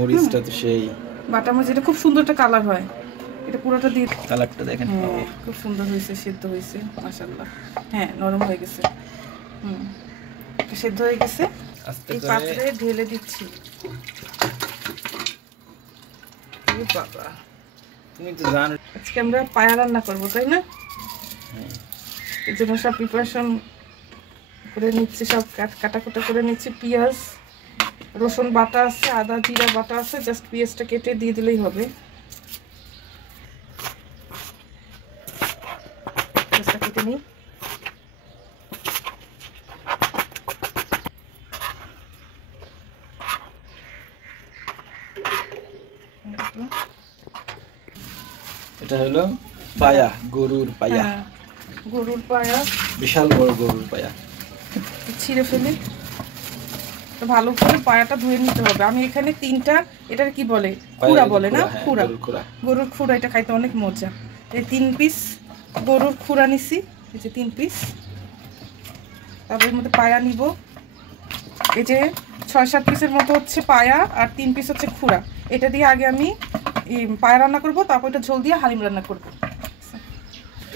মরিচটা তো সেই বাটা মরিচ, এটা খুব সুন্দর একটা কালার হয়। এটা পুরোটা দিয়ে কালারটা দেখেন, খুব সুন্দর হয়েছে, সিদ্ধ হয়েছে মাশাআল্লাহ। হ্যাঁ, নরম হয়ে গেছে। সিদ্ধ হয়ে গেছে। এই পাত্রে ঢেলে দিচ্ছি। বাবা, তুমি তো জানো আজকে আমরা পায়া রান্না করবো, তাই না? এর জন্য সব প্রিপারেশন করে নিচ্ছি, সব কাটাকুটা করে নিচ্ছি। পেঁয়াজ রসুন বাটা আছে, আদা জিরা বাটা আছে, জাস্ট পেঁয়াজটা কেটে দিয়ে দিলেই হবে। পেঁয়াজটা কেটে নিই। এটা হলো পায়া, গরুর পায়া। গরুর পায়া, বিশাল বড় গরুর পায়া। ছিঁড়ে ফেলে ভালো করে পায়াটা ধুয়ে নিতে হবে। আমি এখানে 3টা, এটার কি বলে, খুরা বলে না? খুরা, গরুর খুরা। এটা খাইতে অনেক মজা। এই 3 পিস গরুর খুরা নিছি, এই যে 3 পিস। তারপর এর মধ্যে পায়া নিব। এই যে 6-7 পিসের মতো হচ্ছে পায়া, আর 3 পিস হচ্ছে খুরা। এটা দিয়ে আগে আমি পায়া রান্না করব, তারপর এটা ঝোল দিয়ে হালিম রান্না করব।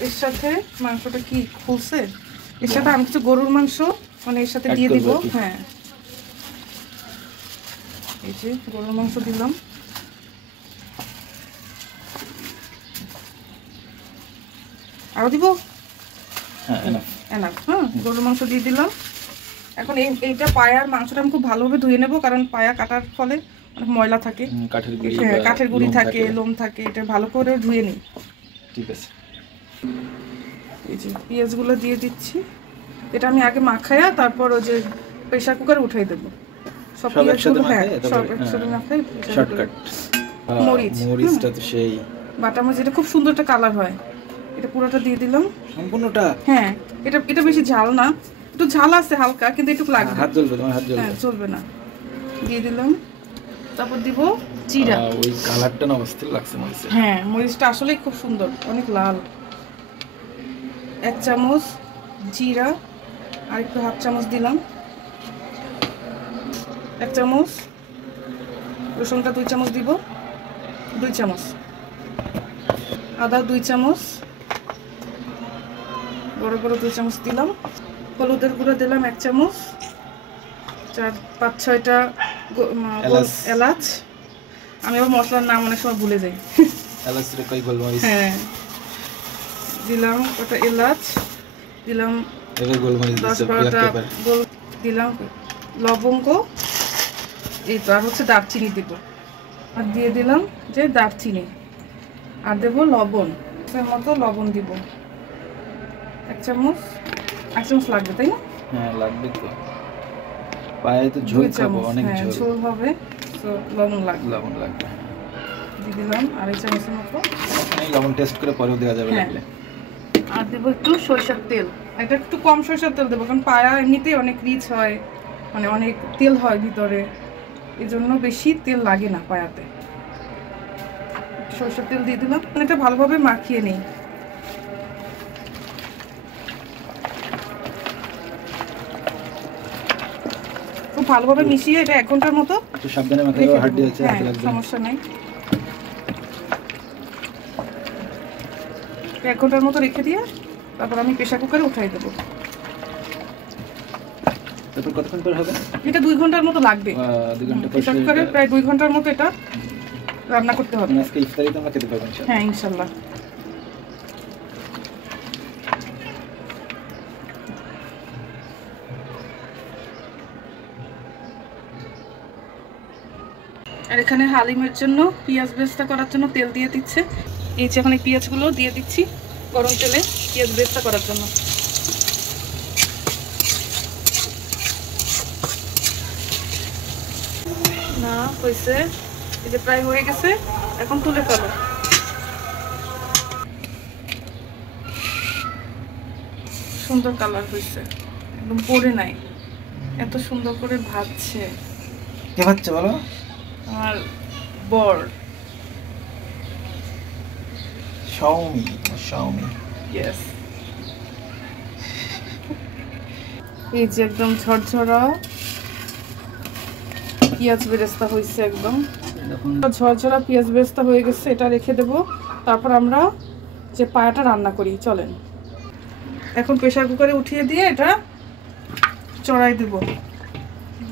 এর সাথে মাংসটা কি খুলছে, এর সাথে আমি কিছু গরুর মাংস মানে এর সাথে দিয়ে দিব। হ্যাঁ, এই যে গরুর মাংস দিলাম। আরো দিব? হ্যাঁ, গরুর মাংস দিয়ে দিলাম। এখন এইটা পায়ার মাংসটা আমি খুব ভালোভাবে ধুয়ে নেব, কারণ পায়া কাটার ফলে অনেক ময়লা থাকে, কাঠের গুঁড়ি থাকে, লোম থাকে। এটা ভালো করে ধুয়ে নিই। ঠিক আছে। এই যে পেঁয়াজগুলো দিয়ে দিচ্ছি। এটা আমি আগে মাখায়া তারপর ওই যে প্রেসার কুকারে উঠাই দেবো। সব পেঁয়াজগুলো, হ্যাঁ, সব একসাথে মাখাই। শর্টকাট। মরিচটা তো সেই বাটা মরিচ, এটা খুব সুন্দর একটা কালার হয়। এটা পুরোটা দিয়ে দিলাম, সম্পূর্ণটা। হ্যাঁ, এটা বেশি ঝাল না, একটু ঝাল আছে হালকা, কিন্তু একটু লাগবে। হাত জ্বলবে, তোমার হাত জ্বলবে। হ্যাঁ, চলবে না। দিয়ে দিলাম। তারপর দিব জিরা। ওই কালারটা না অস্থির লাগছে মরিচের। হ্যাঁ, মরিচটা আসলেই খুব সুন্দর, অনেক লাল। 1 চামচ জিরা, আর একটু 1/2 চামচ দিলাম। 1 চামচ রসুনটা 2 চামচ দিব, 2 চামচ আদা, 2 চামচ বড় বড় 2 চামচ দিলাম। হলুদের গুঁড়ো দিলাম 1 চামচ, 4-5-6টা এলাচ। আমি আবার মশলার নাম অনেক সময় ভুলে যাই। হ্যাঁ, দিলাম কটা এলাচ, দিলাম 10-12টা দিলাম লবঙ্গ, এই তো। আর হচ্ছে দারচিনি দিব, আর দিয়ে দিলাম যে দারচিনি, আর দেব লবণ, মতো লবণ দিব 1 চামচ। 1 চামচ লাগবে, তাই না? হ্যাঁ, লাগবে তো। পায়ে তো ঝোল খাবো, অনেক ঝোল হবে, তো লবণ লাগবে। দিয়ে দিলাম 2.5 চামচের মতো। লবণ টেস্ট করে পরেও দেওয়া যাবে লাগলে। আর দেবো একটু সরিষার তেল। এটা একটু কম সরিষার তেল দেবো, কারণ পায়া এমনিতেই অনেক রিচ হয়, মানে অনেক তেল হয় ভিতরে, এই জন্য বেশি তেল লাগে না পায়াতে। সরিষার তেল দিয়ে দিলাম। এটা ভালোভাবে মাখিয়ে নিই। খুব ভালোভাবে মিশিয়ে এটা 1 ঘন্টার মতো। সাবধানে মাথায় হাড্ডি আছে, হাতে লাগবে, সমস্যা নাই। 1 ঘন্টার মতো রেখে দিয়ে তারপর আমি প্রেসার কুকারে উঠাই দেবো। তারপর কতক্ষণ পর হবে? এটা 2 ঘন্টার মতো লাগবে। 2 ঘন্টা পর প্রেসার কুকারে প্রায় 2 ঘন্টার মতো এটা রান্না করতে হবে। আজকে ইফতারিতে আমরা খেতে পারবো ইনশাআল্লাহ। হ্যাঁ, ইনশাআল্লাহ। আর এখানে হালিমের জন্য পেঁয়াজ বেরেস্তা করার জন্য তেল দিয়ে দিচ্ছে। এই যে এখন এই পেঁয়াজগুলো দিয়ে দিচ্ছি গরম তেলে পেঁয়াজ বেরেস্তা করার জন্য। না হয়েছে, এই যে প্রায় হয়ে গেছে, এখন তুলে ফেলো। সুন্দর কালার হয়েছে, একদম পড়ে নাই, এত সুন্দর করে ভাজছে। কে ভাজছে বলো? আমার বর শাওমি। ইয়েস। এই যে একদম ঝরঝরা পেঁয়াজ বেরেস্তা হয়েছে একদম ঝরঝরা পেঁয়াজ বেরেস্তা হয়ে গেছে। এটা রেখে দেব, তারপর আমরা যে পায়াটা রান্না করি। চলেন এখন প্রেসার কুকারে উঠিয়ে দিয়ে এটা চড়াই দেব।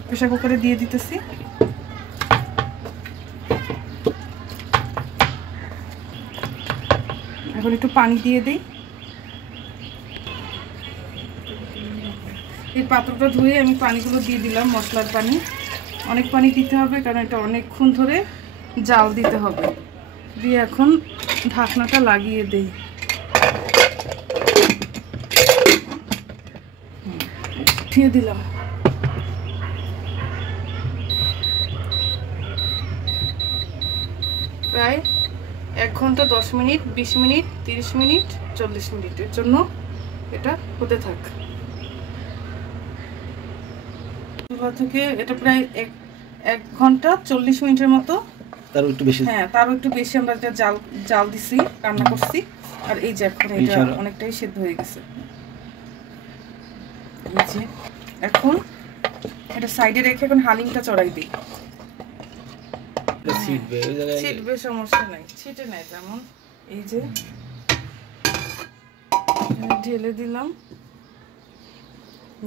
প্রেসার কুকারে দিয়ে দিতেছি। এখন একটু পানি দিয়ে দিই। এই পাত্রটা ধুয়ে আমি পানিগুলো দিয়ে দিলাম, মশলার পানি। অনেক পানি দিতে হবে কারণ এটা অনেকক্ষণ ধরে জাল দিতে হবে। দিয়ে এখন ঢাকনাটা লাগিয়ে দেই। উঠিয়ে দিলাম। প্রায় 1 ঘন্টা 10 মিনিট, 20 মিনিট, 30 মিনিট, 40 মিনিটের জন্য এটা হতে থাক। থেকে এটা প্রায় 1 ঘন্টা 40 মিনিটের মতো, তার একটু বেশি। হ্যাঁ, তারও একটু বেশি আমরা এটা জাল দিছি, রান্না করছি। আর এই যে এখন এটা অনেকটাই সিদ্ধ হয়ে গেছে। এই যে এখন এটা সাইডে রেখে এখন হালিমটা চড়াই দিই। ছিটবে, সমস্যা নাই, ছিটে নাই তেমন। এই যে ঢেলে দিলাম।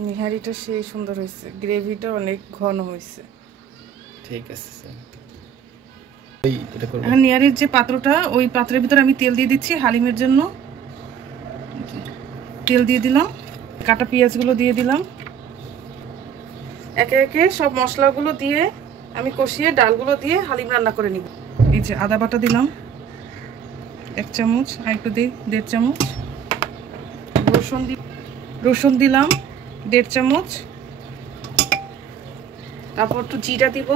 নিহারিটা সেই সুন্দর হয়েছে, গ্রেভিটা অনেক ঘন হয়েছে। ঠিক আছে। এখন নিহারির যে পাত্রটা, ওই পাত্রের ভিতরে আমি তেল দিয়ে দিচ্ছি হালিমের জন্য। তেল দিয়ে দিলাম, কাটা পেঁয়াজগুলো দিয়ে দিলাম। একে একে সব মশলাগুলো দিয়ে আমি কষিয়ে ডালগুলো দিয়ে হালিম রান্না করে নিব। এই যে আদা বাটা দিলাম 1 চামচ, আর একটু দিই 1.5 চামচ। রসুন দিলাম 1.5 চামচ। তারপর একটু জিরা দিব,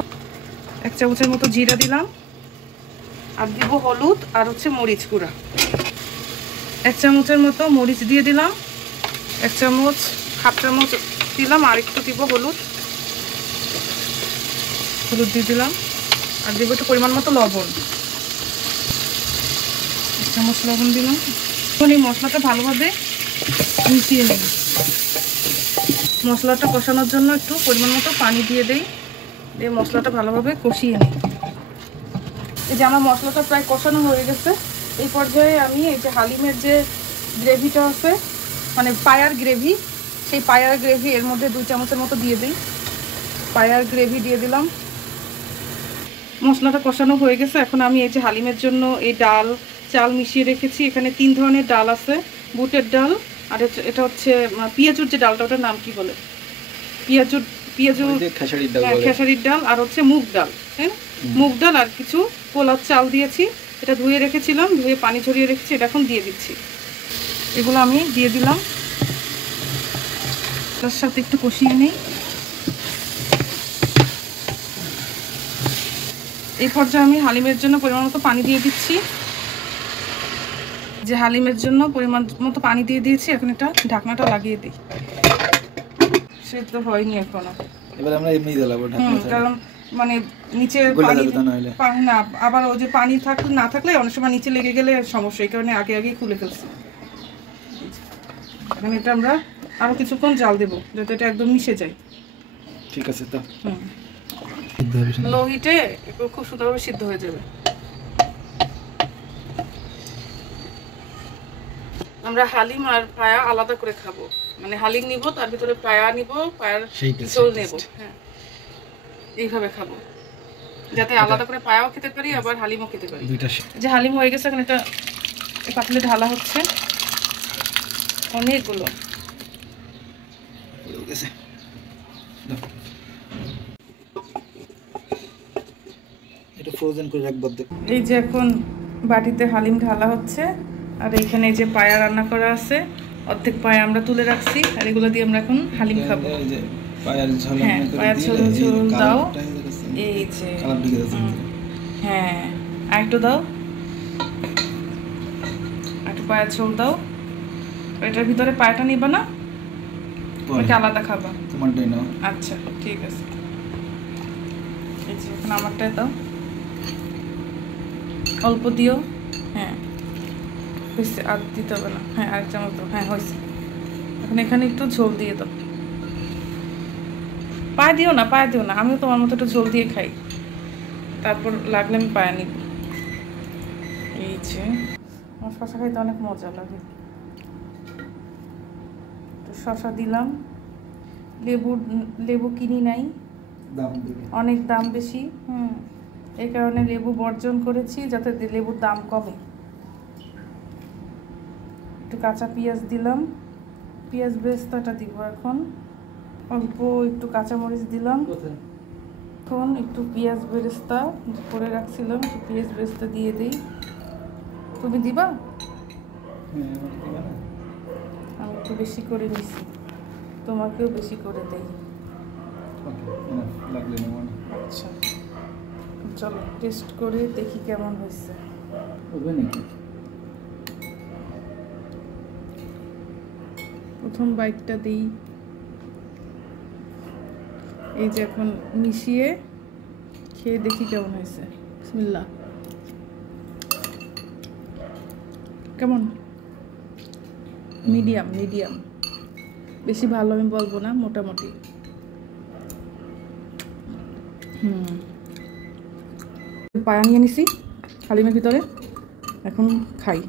1 চামচের মতো জিরা দিলাম। আর দিব হলুদ আর হচ্ছে মরিচ গুঁড়া 1 চামচের মতো মরিচ দিয়ে দিলাম। 1 চামচ, হাফ চামচ দিলাম। আর একটু দিব হলুদ দিয়ে দিলাম। আর দেবো একটু পরিমাণ মতো লবণ, 1 চামচ লবণ দিলাম। এখন এই মশলাটা ভালোভাবে মিশিয়ে নিই। মশলাটা কষানোর জন্য একটু পরিমাণ মতো পানি দিয়ে দেই, দিয়ে মশলাটা ভালোভাবে কষিয়ে নিই। এই যে আমার মশলাটা প্রায় কষানো হয়ে গেছে। এই পর্যায়ে আমি এই যে হালিমের যে গ্রেভিটা আছে, মানে পায়ার গ্রেভি, সেই পায়ার গ্রেভি এর মধ্যে 2 চামচের মতো দিয়ে দিই। পায়ার গ্রেভি দিয়ে দিলাম। মশলাটা কষানো হয়ে গেছে। এখন আমি এই যে হালিমের জন্য এই ডাল চাল মিশিয়ে রেখেছি। এখানে 3 ধরনের ডাল আছে, বুটের ডাল, আর এটা হচ্ছে পেঁয়াজুর যে ডালটা, ওটার নাম কি বলে? খেসারির ডাল, আর হচ্ছে মুগ ডাল। হ্যাঁ, মুগ ডাল আর কিছু পোলার চাল দিয়েছি। এটা ধুয়ে রেখেছিলাম, ধুয়ে পানি ঝরিয়ে রেখেছি। এটা এখন দিয়ে দিচ্ছি। এগুলো আমি দিয়ে দিলাম, তার সাথে একটু কষিয়ে নিই। এই পর্যায়ে আমি হালিমের জন্য পরিমাণ মতো পানি দিয়ে দিচ্ছি। যে হালিমের জন্য পরিমাণ মতো পানি দিয়ে দিয়েছি। এখন এটা ঢাকনাটা লাগিয়ে দিই। সেদ্ধ হয়নি এখনো, এবার আমরা এমনি জ্বালাবো ঢাকনা, কারণ মানে নিচে পানি না, আবার ওই যে পানি থাকলে না থাকলে অনেক সময় নিচে লেগে গেলে সমস্যা। এই কারণে আগেই খুলে ফেলছি। এখন এটা আমরা আরো কিছুক্ষণ জাল দেবো যাতে এটা একদম মিশে যায়। ঠিক আছে, তো লো হিটে খুব সুন্দরভাবে সিদ্ধ হয়ে যাবে। আমরা হালিম আর পায়া আলাদা করে খাবো, মানে হালিম নিব, তার ভিতরে পায়া নিব, পায়ার ঝোল নেব। হ্যাঁ, এইভাবে খাবো যাতে আলাদা করে পায়াও খেতে পারি আবার হালিমও খেতে পারি। যে হালিম হয়ে গেছে, এখন এটা পাতলে ঢালা হচ্ছে অনেকগুলো। এটা ফ্রোজেন করে রাখবো। এই যে এখন বাটিতে হালিম ঢালা হচ্ছে, আর এখানে যে পায়া রান্না করা আছে, অর্ধেক পায়া আমরা তুলে রাখছি। আর এগুলো দিয়ে আমরা এখন হালিম খাবো। পায়ার ঝোল, হ্যাঁ, পায়ার ঝোল দাও। এই যে হ্যাঁ, আর একটু দাও, একটু পায়ার ঝোল দাও। এটার ভিতরে পায়াটা নিবা না, ওইটা আলাদা খাবা। তোমারটাই নাও। আচ্ছা, ঠিক আছে। এই যে এখন আমারটাই দাও, অল্প দিও। হ্যাঁ, হয়েছে, আর দিতে হবে না। হ্যাঁ, আর চামচ দাও। হ্যাঁ, হয়েছে। এখন এখানে একটু ঝোল দিয়ে দাও। পায়ে দিও না, পায়ে দিও না, আমিও তোমার মতো একটু ঝোল দিয়ে খাই, তারপর লাগলে আমি পায়ে নিব। এই যে আমার শশা খাইতে অনেক মজা লাগে। তো শশা দিলাম, লেবু কিনি নাই, অনেক দাম বেশি। এই কারণে লেবু বর্জন করেছি, যাতে লেবুর দাম কমে। একটু কাঁচা পেঁয়াজ দিলাম, পেঁয়াজ বেরেস্তাটা দিব এখন। অল্প একটু কাঁচামরিচ দিলাম। এখন একটু পেঁয়াজ বেরেস্তা করে রাখছিলাম, পেঁয়াজ বেরেস্তা দিয়ে দিই। তুমি দিবা? আমি একটু বেশি করে নিছি, তোমাকেও বেশি করে দেই। আচ্ছা চলো টেস্ট করে দেখি কেমন হয়েছে। প্রথম বাইটটা দিই। এই যে এখন মিশিয়ে খেয়ে দেখি কেমন হয়েছে। বিসমিল্লাহ। কেমন? মিডিয়াম মিডিয়াম, বেশি ভালো আমি বলবো না, মোটামুটি। পায়া নিয়ে নিছি হালিমের ভিতরে, এখন খাই।